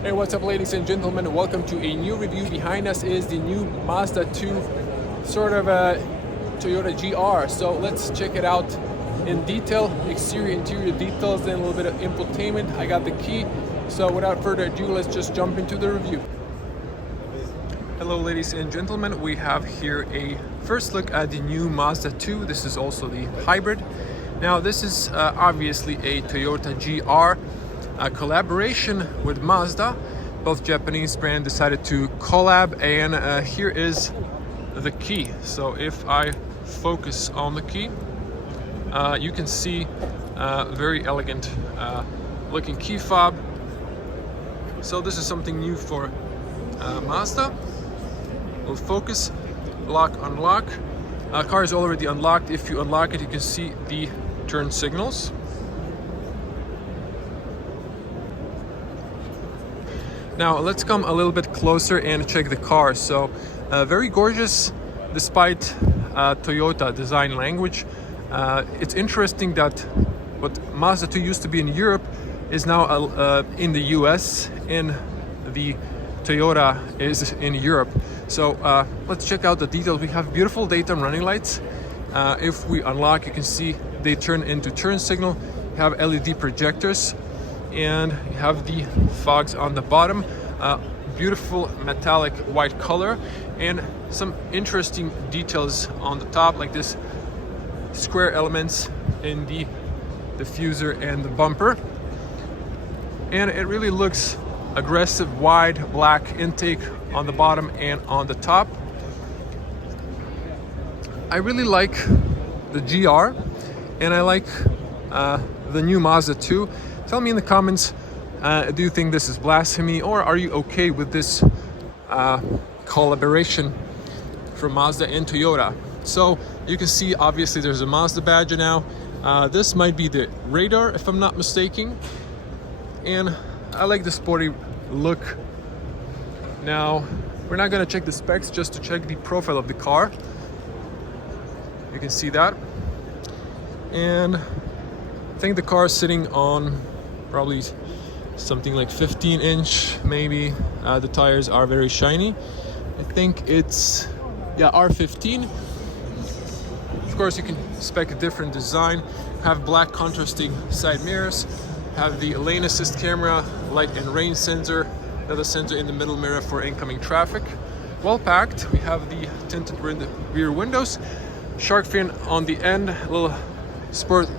Hey, what's up, ladies and gentlemen? Welcome to a new review. Behind us is the new Mazda 2, sort of a Toyota GR. So let's check it out in detail, exterior, interior details, then a little bit of infotainment. I got the key. So without further ado, let's just jump into the review. Hello, ladies and gentlemen. We have here a first look at the new Mazda 2. This is also the hybrid. Now, this is obviously a Toyota GR. A collaboration with Mazda. Both Japanese brand decided to collab, and here is the key. So if I focus on the key, you can see very elegant looking key fob. So this is something new for Mazda. We'll focus, lock, unlock. Car is already unlocked. If you unlock it, you can see the turn signals. Now let's come a little bit closer and check the car. So very gorgeous despite Toyota design language. It's interesting that what Mazda 2 used to be in Europe is now in the US, and the Toyota is in Europe. So let's check out the details. We have beautiful daytime running lights. If we unlock, you can see they turn into turn signal. You have LED projectors, and you have the fogs on the bottom. Beautiful metallic white color, and some interesting details on the top, like this square elements in the diffuser and the bumper. And it really looks aggressive. Wide black intake on the bottom and on the top. I really like the GR, and I like the new Mazda 2. Tell me in the comments, do you think this is blasphemy, or are you okay with this collaboration from Mazda and Toyota? So you can see, obviously, there's a Mazda badge now. This might be the radar, if I'm not mistaken. And I like the sporty look. Now, we're not gonna check the specs, just to check the profile of the car. You can see that. And I think the car is sitting on probably something like 15-inch, maybe. The tires are very shiny. I think it's, yeah, R15. Of course, you can spec a different design. Have black contrasting side mirrors. Have the lane assist camera, light and rain sensor. Another sensor in the middle mirror for incoming traffic. Well packed. We have the tinted rear windows. Shark fin on the end. A little sport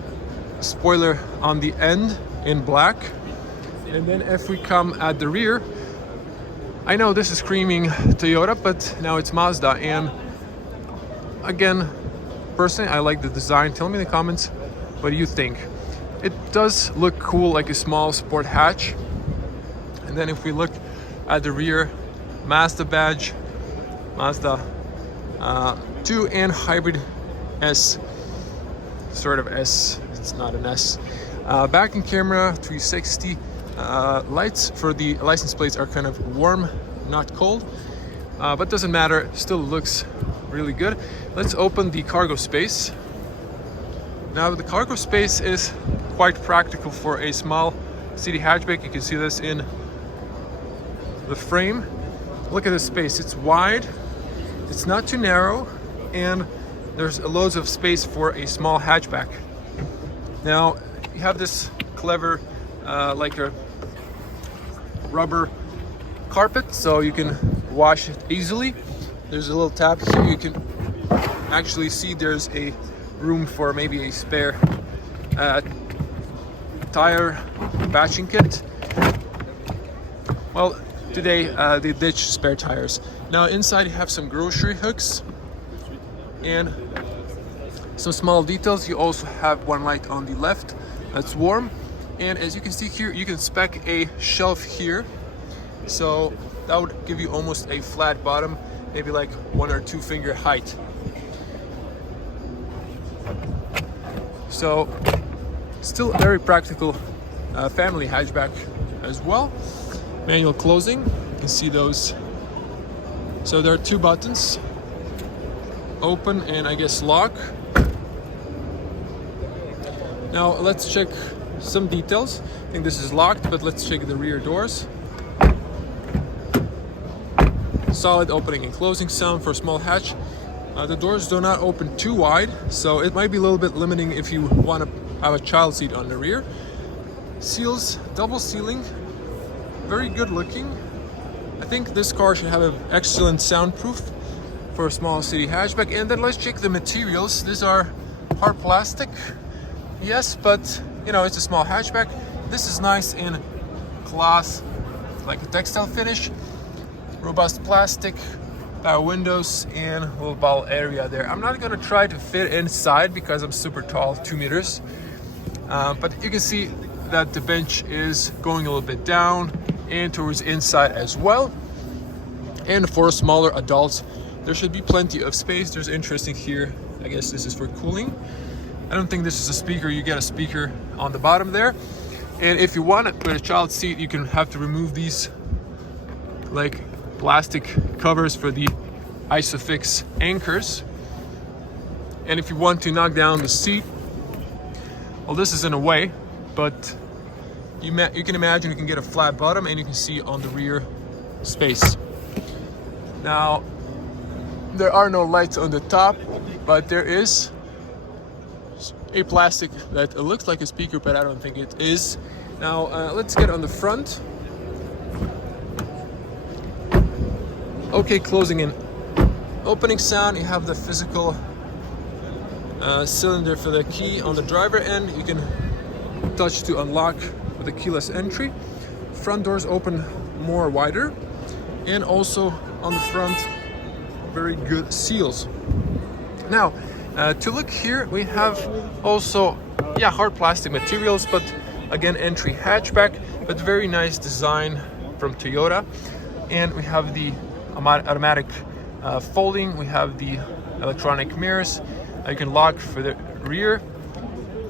spoiler on the end in black. And then if we come at the rear, I know this is screaming Toyota, but now it's Mazda. And again, personally, I like the design. Tell me in the comments, what do you think? It does look cool, like a small sport hatch. And then if we look at the rear, Mazda badge, Mazda 2 and Hybrid S, sort of S, it's not an S. Backing camera, 360. Lights for the license plates are kind of warm, not cold, but doesn't matter, still looks really good. Let's open the cargo space. Now the cargo space is quite practical for a small city hatchback. You can see this in the frame. Look at this space, it's wide, it's not too narrow, and there's loads of space for a small hatchback. Now you have this clever like a rubber carpet, so you can wash it easily. There's a little tab here. You can actually see there's a room for maybe a spare tire batching kit. Well, today they ditch spare tires. Now inside you have some grocery hooks and some small details. You also have one light on the left that's warm. And as you can see here, you can spec a shelf here. So that would give you almost a flat bottom, maybe like 1 or 2 finger height. So still a very practical family hatchback as well. Manual closing, you can see those. So there are 2 buttons, open and I guess lock. Now let's check some details. I think this is locked, but let's check the rear doors. solid opening and closing sound for a small hatch. The doors do not open too wide, so it might be a little bit limiting if you want to have a child seat on the rear. Seals, double sealing, very good looking. I think this car should have an excellent soundproof for a small city hatchback. And then let's check the materials. These are hard plastic, yes, but you know, it's a small hatchback. This is nice in gloss, like a textile finish, robust plastic, power windows, and a little ball area there. I'm not gonna try to fit inside because I'm super tall, 2 meters, but you can see that the bench is going a little bit down and towards inside as well. And for smaller adults, there should be plenty of space. There's interesting here, I guess this is for cooling. I don't think this is a speaker. You get a speaker on the bottom there. And if you want to put a child seat, you can have to remove these like plastic covers for the Isofix anchors. And if you want to knock down the seat, well, this is in a way, but you can imagine you can get a flat bottom and you can see on the rear space. Now, there are no lights on the top, but there is a plastic that looks like a speaker, but I don't think it is. Now, let's get on the front. Okay, closing and opening sound. You have the physical cylinder for the key on the driver end. You can touch to unlock with a keyless entry. Front doors open more wider, and also on the front, very good seals. Now, to look here, we have also, hard plastic materials, but again, entry hatchback, but very nice design from Toyota. And we have the automatic folding. We have the electronic mirrors. You can lock for the rear.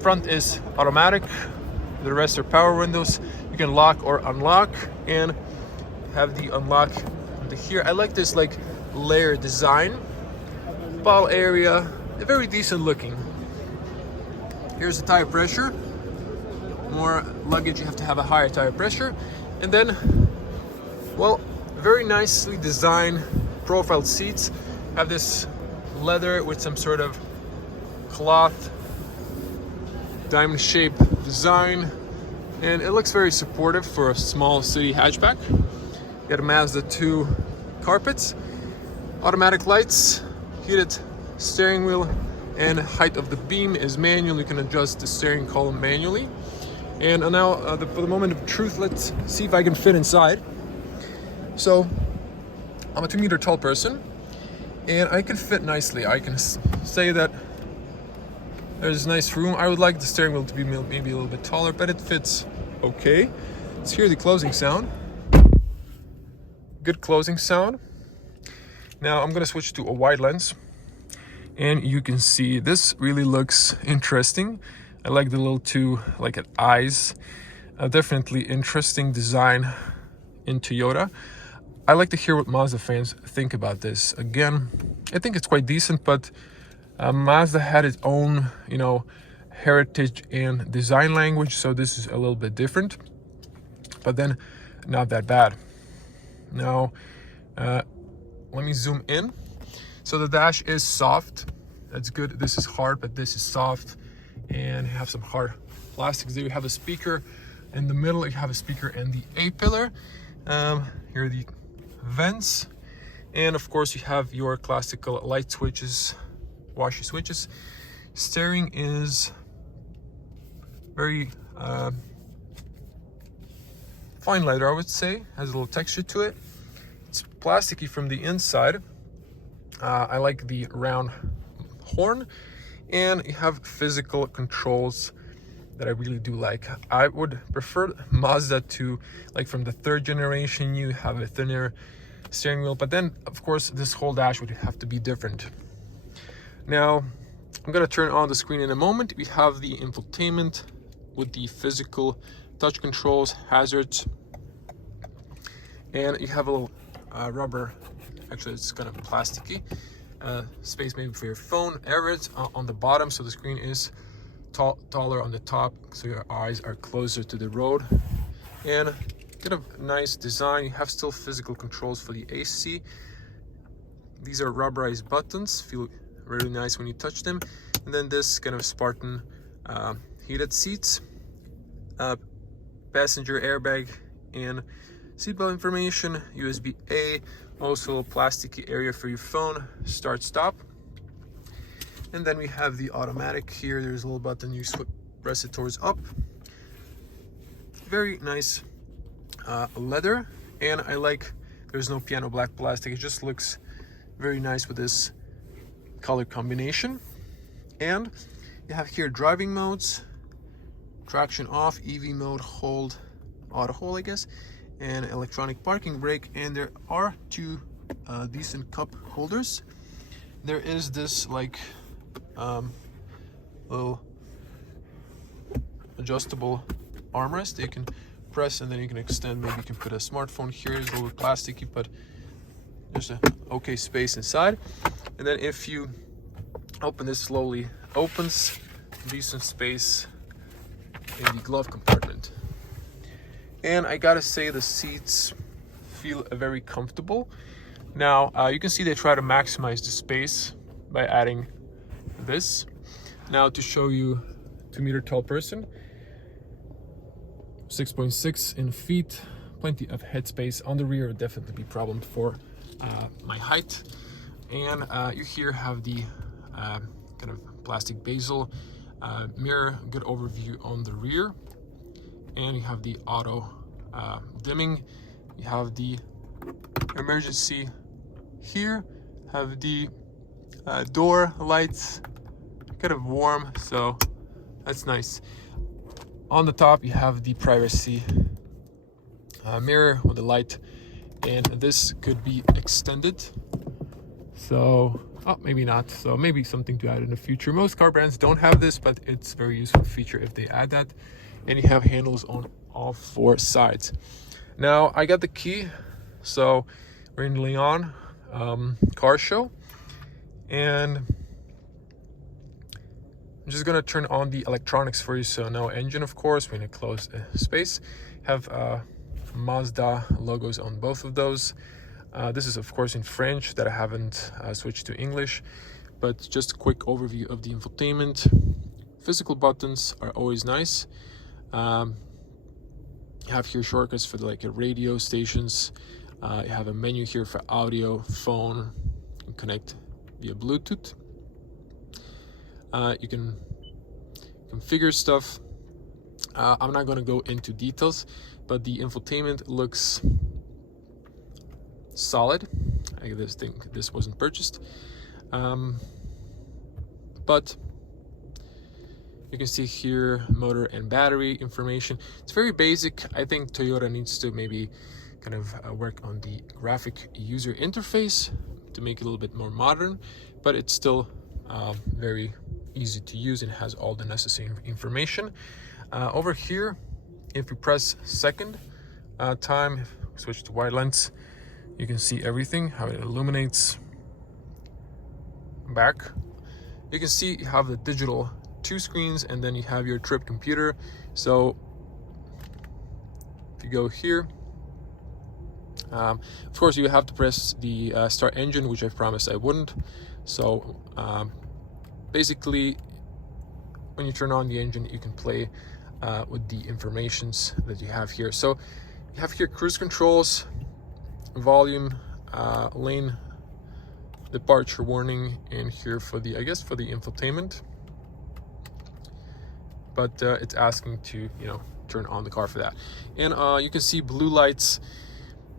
Front is automatic. The rest are power windows. You can lock or unlock, and have the unlock here. I like this like layer design. Ball area, very decent looking. Here's the tire pressure. More luggage, you have to have a higher tire pressure. And then, well, very nicely designed profiled seats. Have this leather with some sort of cloth diamond shape design, and it looks very supportive for a small city hatchback. Got a Mazda 2 carpets, automatic lights, heated steering wheel, and height of the beam is manual. You can adjust the steering column manually. And now for the moment of truth, let's see if I can fit inside. So I'm a 2 meter tall person, and I can fit nicely. I can say that there's nice room. I would like the steering wheel to be maybe a little bit taller, but it fits okay. Let's hear the closing sound. Good closing sound. Now I'm gonna switch to a wide lens, and you can see this really looks interesting. I like the little two like eyes. Definitely interesting design in Toyota. I like to hear what Mazda fans think about this. Again, I think it's quite decent, but Mazda had its own, heritage and design language, so this is a little bit different, but then not that bad. Now, let me zoom in. So the dash is soft. That's good. This is hard, but this is soft, and you have some hard plastics there. You have a speaker in the middle. You have a speaker in the A-pillar. Here are the vents, and of course you have your classical light switches, washy switches. Steering is very fine leather, I would say. Has a little texture to it. It's plasticky from the inside. I like the round horn, and you have physical controls that I really do like. I would prefer Mazda to, like from the 3rd generation, you have a thinner steering wheel, but then of course this whole dash would have to be different. Now I'm gonna turn on the screen in a moment. We have the infotainment with the physical touch controls, hazards, and you have a little rubber, actually it's kind of plasticky, space maybe for your phone, AirRids on the bottom, so the screen is taller on the top, so your eyes are closer to the road. And kind of nice design. You have still physical controls for the AC. These are rubberized buttons, feel really nice when you touch them. And then this kind of Spartan heated seats, passenger airbag, and seatbelt information, USB-A, also a plasticky area for your phone, start stop. And then we have the automatic here. There's a little button, you press it towards up. Very nice leather, and I like there's no piano black plastic. It just looks very nice with this color combination. And you have here driving modes, traction off, EV mode, hold, auto hold I guess, and electronic parking brake. And there are two decent cup holders. There is this like little adjustable armrest that you can press and then you can extend. Maybe you can put a smartphone here. It's a little plasticky, but there's a okay space inside. And then if you open this slowly, opens, decent space in the glove compartment. And I gotta say the seats feel very comfortable. Now you can see they try to maximize the space by adding this. Now to show you 2-meter tall person, 6.6 in feet, plenty of headspace. On the rear would definitely be a problem for my height. And you here have the kind of plastic bezel mirror, good overview on the rear. And you have the auto dimming. You have the emergency here, have the door lights, kind of warm, so that's nice. On the top you have the privacy mirror with the light, and this could be extended, so maybe not, so maybe something to add in the future. Most car brands don't have this, but it's a very useful feature if they add that. And you have handles on all 4 sides. Now I got the key, so we're in Lyon car show, and I'm just gonna turn on the electronics for you. So no engine, of course. We're gonna close space. Have Mazda logos on both of those. This is of course in French that I haven't switched to English, but just a quick overview of the infotainment. Physical buttons are always nice. You have here shortcuts for like radio stations. You have a menu here for audio, phone, and connect via Bluetooth. You can configure stuff. I'm not going to go into details, but the infotainment looks solid. I just think this wasn't purchased, but you can see here motor and battery information. It's very basic. I think Toyota needs to maybe kind of work on the graphic user interface to make it a little bit more modern, but it's still very easy to use and has all the necessary information. Over here, if you press second time, switch to wide lens, you can see everything, how it illuminates back. You can see you have the digital 2 screens, and then you have your trip computer. So if you go here, of course you have to press the start engine, which I promised I wouldn't. So basically when you turn on the engine, you can play with the informations that you have here. So you have here cruise controls, volume, lane departure warning, and here for the, I guess for the infotainment, but it's asking to, you know, turn on the car for that. And you can see blue lights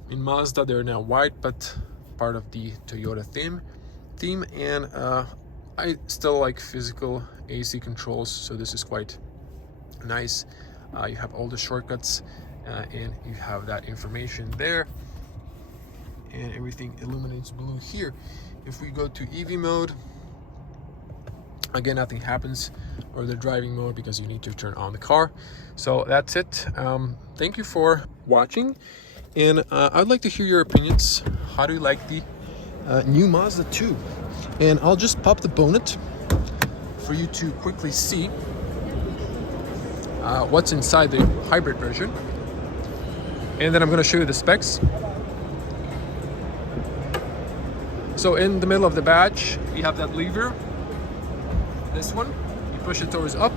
in Mazda, they're now white, but part of the Toyota theme. And I still like physical AC controls, so this is quite nice. You have all the shortcuts, and you have that information there, and everything illuminates blue here. If we go to EV mode, again, nothing happens, or the driving mode, because you need to turn on the car. So that's it. Thank you for watching, and I'd like to hear your opinions. How do you like the new Mazda 2? And I'll just pop the bonnet for you to quickly see what's inside the hybrid version. and then I'm going to show you the specs. So in the middle of the badge, you have that lever, this one, you push it towards up,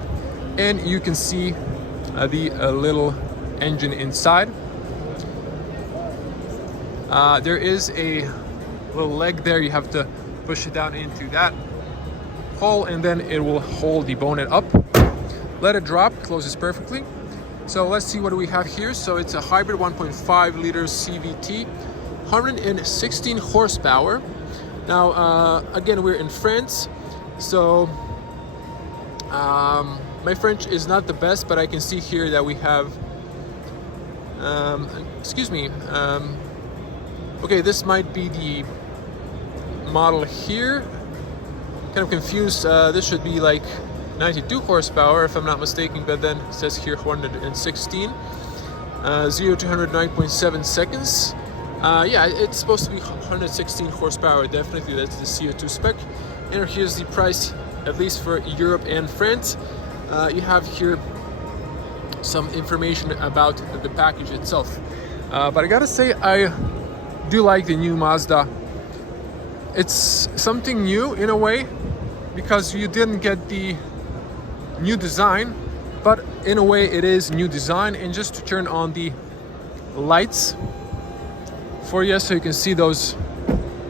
and you can see the little engine inside. There is a little leg there, you have to push it down into that hole, and then it will hold the bonnet up. Let it drop, closes perfectly. So let's see what do we have here. So it's a hybrid 1.5 liter CVT, 116 horsepower. Now, again, we're in France, so my French is not the best, but I can see here that we have, okay, this might be the model here. Kind of confused. This should be like 92 horsepower, if I'm not mistaken, but then it says here 116. 0 to 109.7 seconds. Yeah, it's supposed to be 116 horsepower, definitely. That's the CO2 spec. And here's the price, at least for Europe and France. You have here some information about the package itself. But I gotta say, I do like the new Mazda. It's something new in a way, because you didn't get the new design, but in a way it is new design. And just to turn on the lights for you so you can see those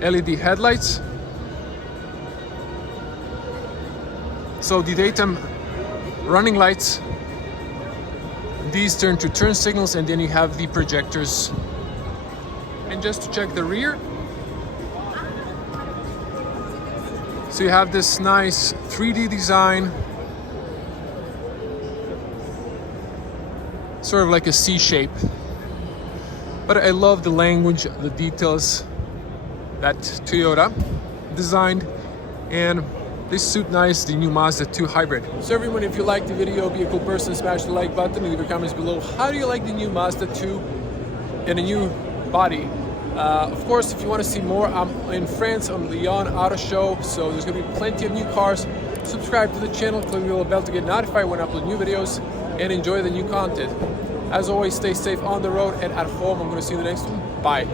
LED headlights. So the daytime running lights, these turn to turn signals, and then you have the projectors. And just to check the rear, so you have this nice 3D design, sort of like a C shape. But I love the language, the details that Toyota designed, and they suit nice the new Mazda 2 Hybrid. So everyone, if you liked the video, be a cool person, smash the like button, leave your comments below. How do you like the new Mazda 2 and a new body? Of course, if you want to see more, I'm in France on Lyon Auto Show, so there's going to be plenty of new cars. Subscribe to the channel, click the little bell to get notified when I upload new videos, and enjoy the new content. As always, stay safe on the road and at home. I'm going to see you in the next one. Bye.